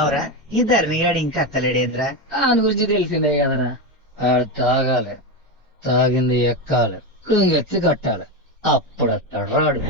అవురా ఈ ధరణిగాడు ఇంకా అత్తలేడేంద్రా? దాని గురించి తెలిసిందే కదరా. ఆడు తాగాలి, తాగింది ఎక్కాలి, కుంగెత్తి కట్టాలి, అప్పుడు అత్తాడు రాడు.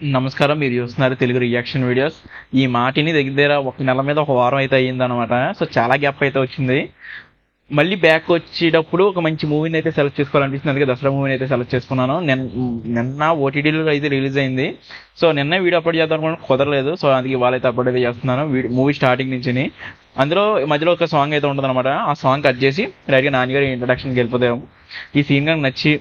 నమస్కారం, మీరు చూస్తున్నారు తెలుగు రియాక్షన్ వీడియోస్. ఈ మాటిని దగ్గర ఒక నెల మీద ఒక వారం అయితే అయ్యిందనమాట. సో చాలా గ్యాప్ అయితే వచ్చింది. మళ్ళీ బ్యాక్ వచ్చేటప్పుడు ఒక మంచి మూవీని అయితే సెలెక్ట్ చేసుకోవాలనిపిస్తుంది. అందుకే దసరా మూవీని అయితే సెలెక్ట్ చేసుకున్నాను. నిన్న ఓటీటీలో అయితే రిలీజ్ అయింది. సో నిన్న వీడియో అప్లోడ్ చేద్దాం అనుకోవడం కుదరలేదు. సో అందుకే వాళ్ళైతే అప్లోడ్ అయితే చేస్తున్నాను మూవీ స్టార్టింగ్ నుంచి. అందులో మధ్యలో ఒక సాంగ్ అయితే ఉంటుంది అనమాట. ఆ సాంగ్ కట్ చేసి డైరెక్ట్గా నాన్నగారి ఇంట్రడక్షన్కి వెళ్ళిపోతాము. ఈ సీన్ కనుక నచ్చి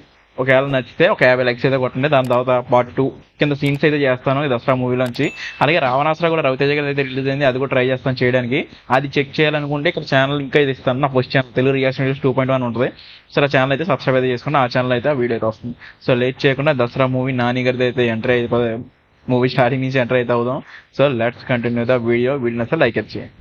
ఒకవేళ నచ్చితే ఒక 50 లైక్స్ అయితే కొట్టండి. దాని తర్వాత పార్ట్ 2 కింద సీన్స్ అయితే చేస్తాను ఈ దసరా మూవీలోంచి. అలాగే రావణాసుర కూడా రవితేజ గారు అయితే రిలీజ్ అయింది. అది కూడా ట్రై చేస్తాను చేయడానికి. అది చెక్ చేయాలనుకుంటే ఇక్కడ ఛానల్ ఇంకా అయితే ఇస్తాను. నా first channel Telugu reaction videos 2.1 ఉంటుంది. సో ఆ ఛానల్ అయితే సబ్స్క్రైబ్ అయితే చేసుకుంటే ఆ ఛానల్ అయితే ఆ వీడియో అయితే వస్తుంది. సో లేట్ చేయకుండా దసరా మూవీ నాని గారిది అయితే ఎంటర్ అయిపోతే మూవీ స్టార్టింగ్ నుంచి ఎంటర్ అయితే అవుదాం. సో లెట్స్ కంటిన్యూ ద వీడియోని అసలు లైక్ చేయండి.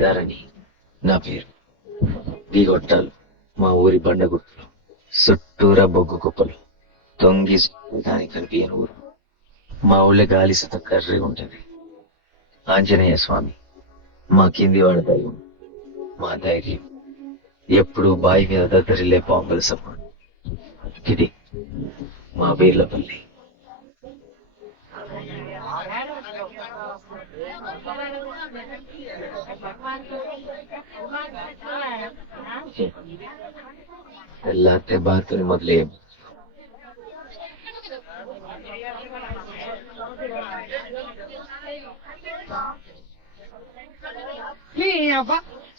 ధరణి నా పేరు. ఈ గొట్టాలు మా ఊరి బండ గుర్తులు, చుట్టూరా బొగ్గు కుప్పలు, తొంగి దానికి కనిపించని ఊరు. మా ఊళ్ళో గాలి సత కర్రీ ఉంటది. ఆంజనేయ స్వామి మా కింది వాడ దైవం, మా ధైర్యం. ఎప్పుడు బావి మీద దద్దరిల్లే బాంబుల సపోర్ట్. ఇది మా వీర్లపల్లి. తెల్లారితే బాతుని మొదలయ్యాము.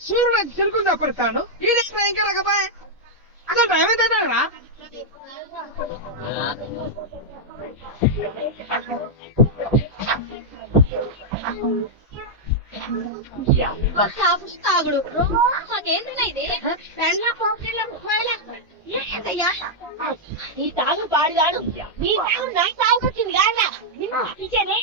సూర్యుడు చెరుకు తప్పడతాను ఈ ఇంకా అసలు టైం అవుతుందా? తాగుడు మాకేంటన్నా ఇది నీ తాగు పాడుగాడు, నీ తాగు నాకు తాగుకొచ్చింది కాదా ఇచ్చేది.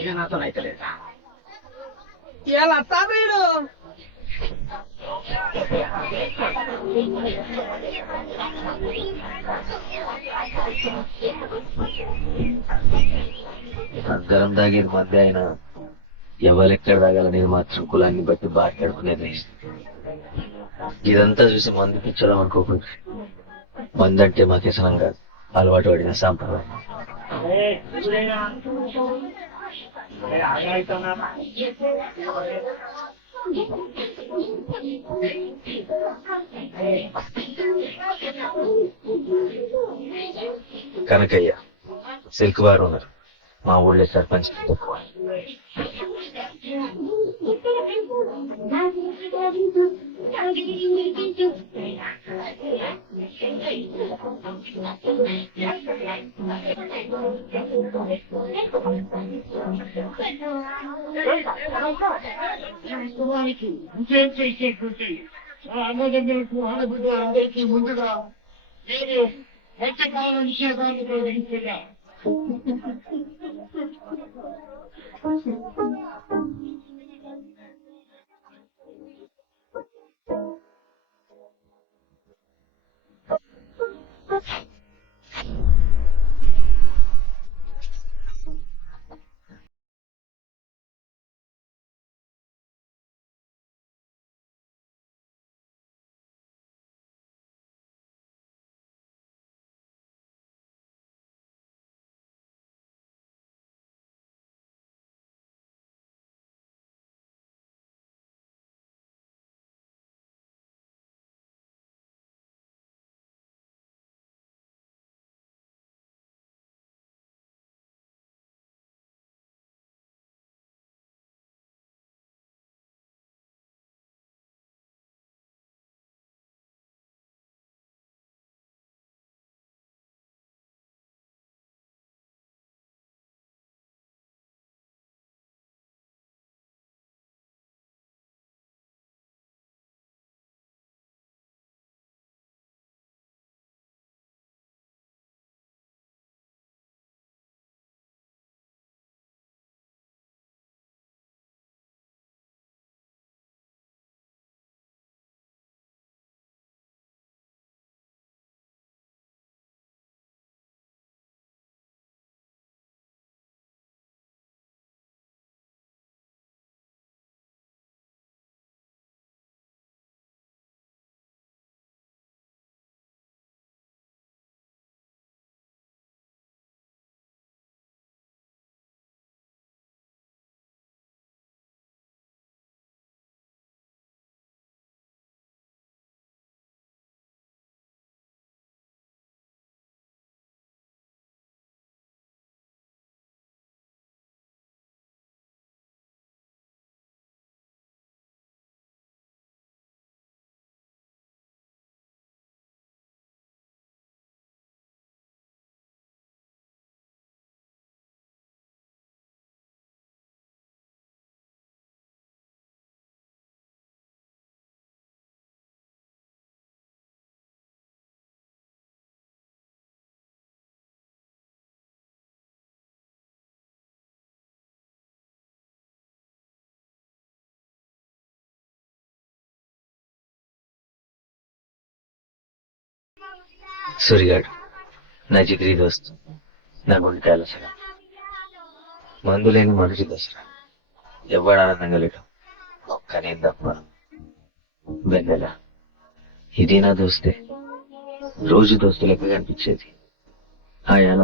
ఇక నాతో అయితే లేదు. ఇలా అత్తాడు అందరం తాగేది మంది అయినా ఎవరెక్కడ తాగాలనేది మాత్రం కులాన్ని బట్టి మాట్లాడుకునేది. ఇదంతా చూసి మందు పిచ్చడం అనుకోకుండా మందంటే మా వ్యసనం కాదు, అలవాటు పడిన సాంప్రదాయం. కనకయ్య సిల్క్ బార్ ఉన్నారు, మా ఊళ్ళో సర్పంచ్. అందరికీ ముందుగా నేను మత్స్యకాల నిషేధాన్ని ప్రకటిస్తున్నా. సూరిగాడు నా జిగిరి దోస్తు, నా గుండెకాయల సగం. మందు లేని మొదటి దసరా, ఎవడు ఆనందంగా లేడు, ఒక్క నేను తప్ప. వెన్నెల ఇది నా దోస్తే, రోజు దోస్తు లెక్క కనిపించేది. ఆయన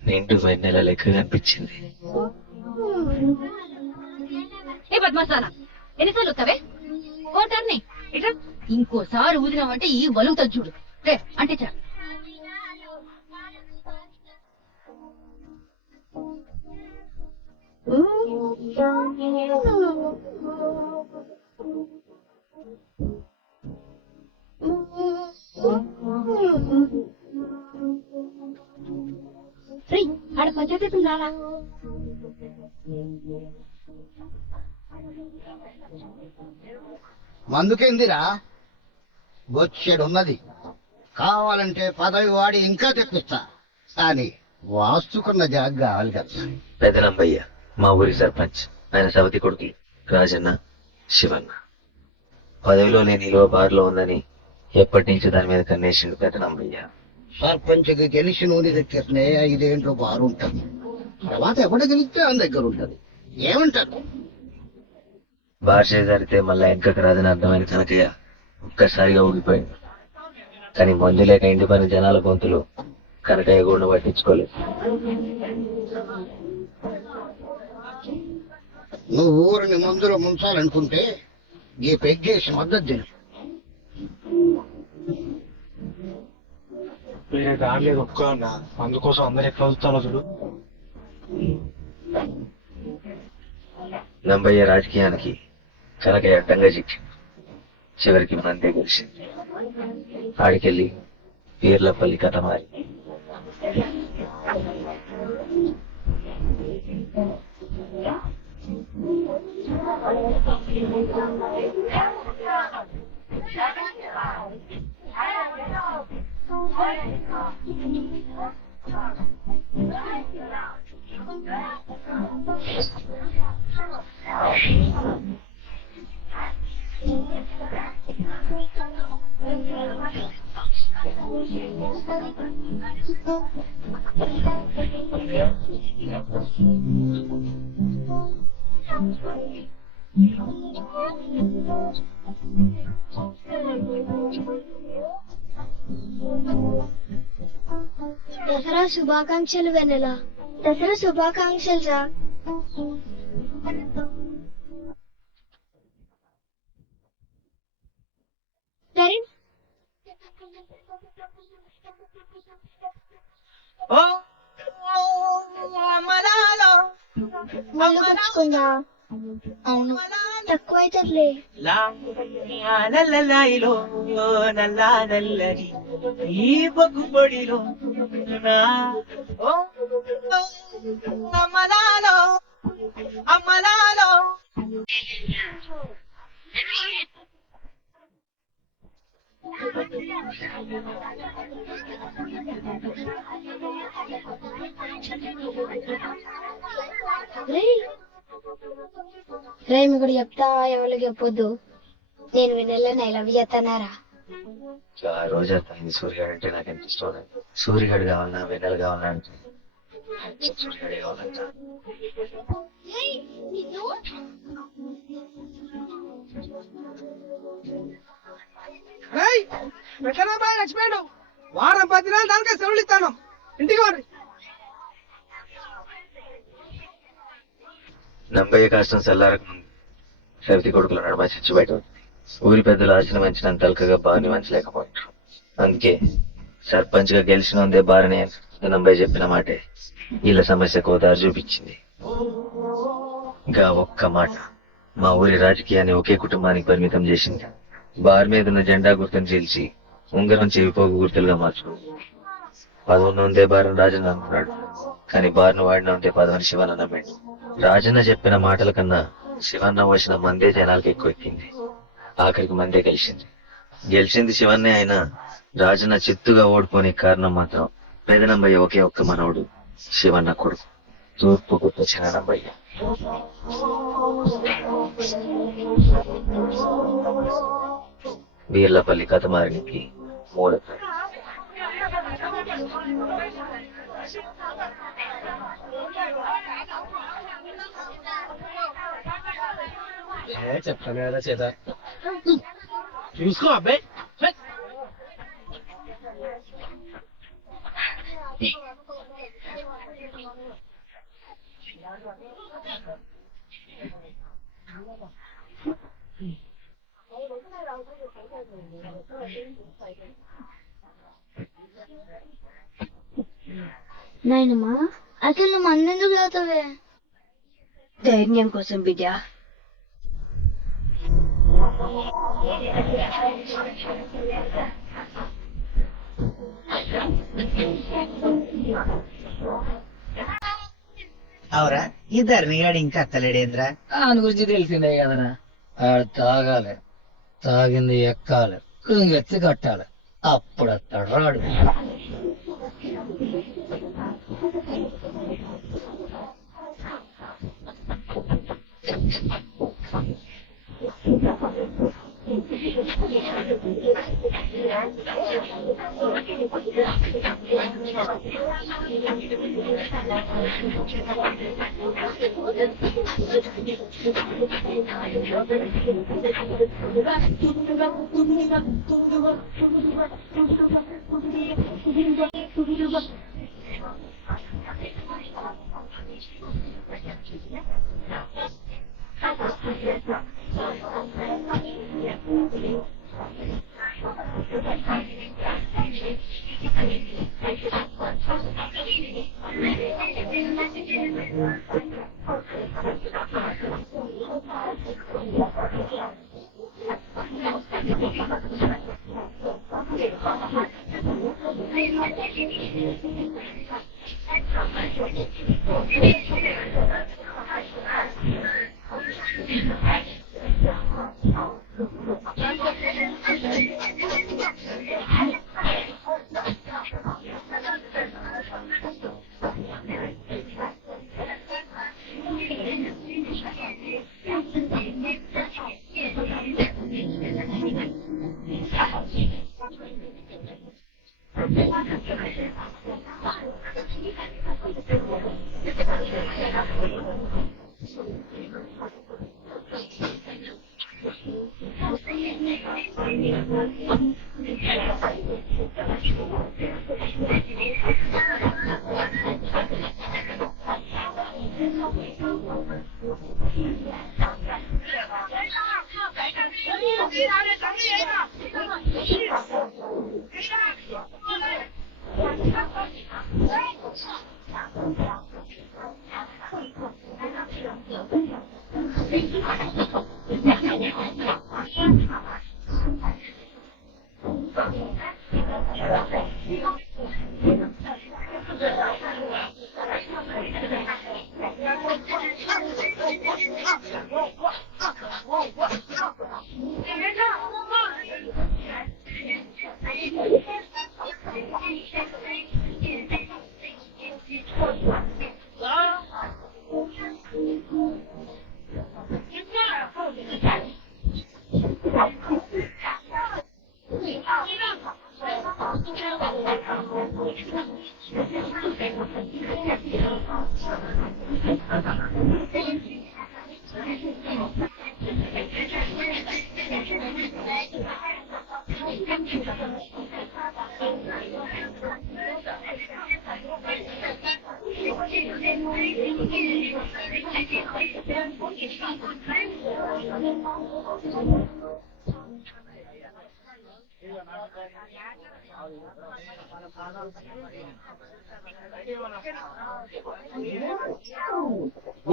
నిండు వెన్నెల లెక్క కనిపించింది. ఏ బద్మాసానా, ఎన్నిసార్లు వస్తావే? ఓటర్ని ఇట్లా ఇంకోసారి ఊదినామంటే ఈ వలుగుతా చూడు. రే అంటే చా ఆడ పంచాయతీ రారా? మందుకేందిరా, బొచ్చెడున్నది. కావాలంటే పదవి వాడి ఇంకా తెప్పిస్తా, కానీ వాస్తుకున్న జాగ కావాలి కదా. పెదనంబయ్య మా ఊరి సర్పంచ్, ఆయన సవతి కొడుకులు రాజన్న, శివన్న. పదవిలో లేని నిలువ బారులో ఉందని ఎప్పటి నుంచి దాని మీద కన్నేసిండు పెదనంబయ్య. సర్పంచ్కి గెలిచి నూనె తెచ్చేసినే 5 ఏళ్ళు బారుంటది. తర్వాత ఎవడ గెలిస్తే ఆయన దగ్గర ఉంటది. ఏమంటారు? భాష జరిగితే మళ్ళా వెనకకు రాదని అర్థమైన కనకయ్య ఒక్కసారిగా ఊగిపోయింది. కానీ మందు లేక ఇంటిపైన జనాల గొంతులు కనకయ్య కూడా పట్టించుకోలేదు. నువ్వు ఊరిని మందులో ముంచాలనుకుంటే ఈ పెగ్గేసి మద్దతు తిను. వేరే దాని లేదు ఒక్క అన్న, అందుకోసం అందరు ఎట్లా వస్తారో చూడు. నంబయ్య రాజకీయానికి కనకయ్య అడ్డంగా చిక్కింది. చివరికి మందే గెలిచింది. ఆడికెళ్ళి పీర్లపల్లి కథ మారి. దసరా శుభాకాంక్షలు వెన్నెల. దసరా శుభాకాంక్షలు రా. సరే ఓ అమ్మలాలో ముందు పుచ్చుకుందా? అవును, తక్కువ అవుతుందిలే. నల్లలాయిలో నల్లా నల్లని ఈ బొగ్గు పొడిలో ఓ అమ్మలాలో అమ్మలాలో రే మీకు చెప్తా, ఎవరికి చెప్పొద్దు. నేను వెన్నెలని ఐ లవ్ చేస్తానారా. ఆ రోజు అర్థమైంది సూర్యగాడు అంటే నాకు ఎంత ఇష్టం. సూర్యగాడు కావాలన్నా వెన్నెల కావాలన్నా అంటే సూర్యగాడే కావాలంట. వెంకటరాబాయ్ చచ్చిపోయాడు. వారం 10 నెలలు దానికే సెలవులు ఇస్తాను. ఇంటికి వాడు. నంబయ్య కష్టం చల్లారకు ముందు సవితి కొడుకుల నడుమ చిచ్చు బయట ఉంది. ఊరి పెద్దలు ఆశను మంచినంత తలకగా బారిని మంచలేకపోయారు. అందుకే సర్పంచ్ గా గెలిచిన ఉందే బారని నంబయ్య చెప్పిన మాటే వీళ్ళ సమస్యకు దారి చూపించింది. ఇంకా ఒక్క మాట మా ఊరి రాజకీయాన్ని ఒకే కుటుంబానికి పరిమితం చేసింది. బార్ మీద ఉన్న జెండా గుర్తును చీల్చి ఉంగరం చెవిపోగు గుర్తులుగా మార్చుకుంది. పదవున్న ఉందే బారని రాజన్న అనుకున్నాడు, కానీ బార్ను వాడిన ఉంటే పదవని శివన్న నమ్మాడు. రాజన్న చెప్పిన మాటల కన్నా శివన్న వచ్చిన మందే జనాలకి ఎక్కువ ఎక్కింది. ఆఖరికి మందే గెలిచింది శివన్నే. అయినా రాజన్న చిత్తుగా ఓడిపోని కారణం మాత్రం పెదనంబయ్య ఒకే ఒక్క మనవడు శివన్న కొడుకు తూర్పు గుర్తు చిన్ననంబయ్య. వీర్లపల్లి కథ మారికి మూల చెప్తాను కదా చేత. చూసుకో అబ్బాయి. నాయనమ్మా అసలు నువ్వు మందెందుకు చదువుతావే? ధైర్యం కోసం బిడ్డ. అవురా ఈ ధరణిగాడు ఇంకా అత్తలేడేంద్రా? దాని గురించి తెలిసిందే కదరా. ఆడు తాగాలి, తాగింది ఎక్కాలి, కుంగెత్తి కట్టాలి, అప్పుడు అత్తాడు రాడు.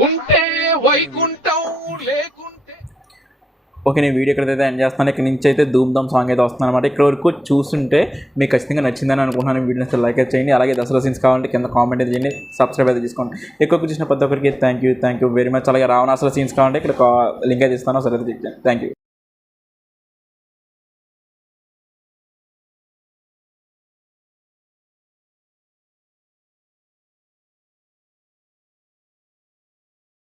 ఉంటే వైకుంఠం లేకుంటే. ఓకే, నేను వీడియో ఎక్కడైతే ఎండ్ చేస్తాను. ఇక్కడ నుంచి అయితే ధూమ్ ధామ్ సాంగ్ అయితే వస్తుంది అనమాట. ఇక్కడ వరకు చూస్తుంటే మీకు ఖచ్చితంగా నచ్చిందని అనుకుంటున్నాను. వీడియోని లైక్ అయితే చేయండి. అలాగే దసరా సీన్స్ కావాలంటే కింద కామెంట్ అయితే చేయండి, సబ్స్క్రైబ్ అయితే చేసుకోండి. ఎక్కువ చూసిన ప్రతి ఒక్కరికి థ్యాంక్ యూ వెరీ మచ్. అలాగే రావణాసుర సీన్స్ కావాలంటే ఇక్కడ లింక్ అయితే ఇస్తాను, సరే అయితే థ్యాంక్ యూ.